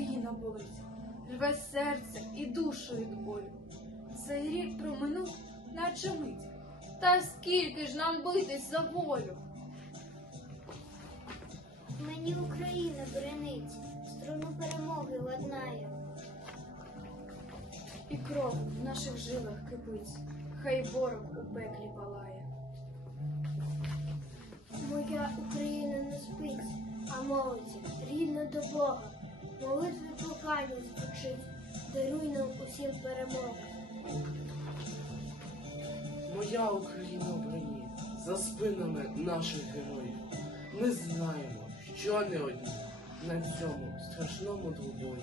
Україна болить, рве серце і душу від болю. Цей рік проминув, наче мить. Та скільки ж нам битись за волю? Мені Україна бренить, струну перемоги ладнає. І кров в наших жилах кипить, хай ворог у пеклі палає. Моя Україна не спить, а молиться, рідна до Бога. Молитви прохання звучить, даруй нам усім перемогу. Моя Україна броні, за спинами наших героїв. Ми знаємо, що не одні на цьому страшному двобої.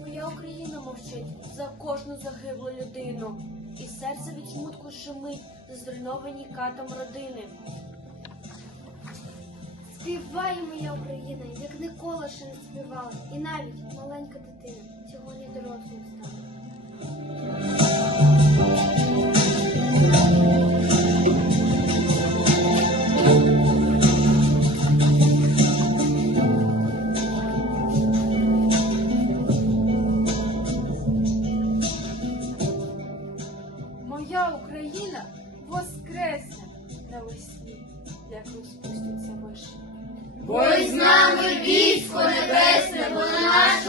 Моя Україна мовчить за кожну загиблу людину, і серце від смутку шумить за зруйновані катом родини. Співає моя Україна, як ніколи ще не співала. І навіть маленька дитина сьогодні дорослою стала. Моя Україна воскресне навесні, як розпуститься вишні. Бо із нами військо небесне, бо на Всевишній.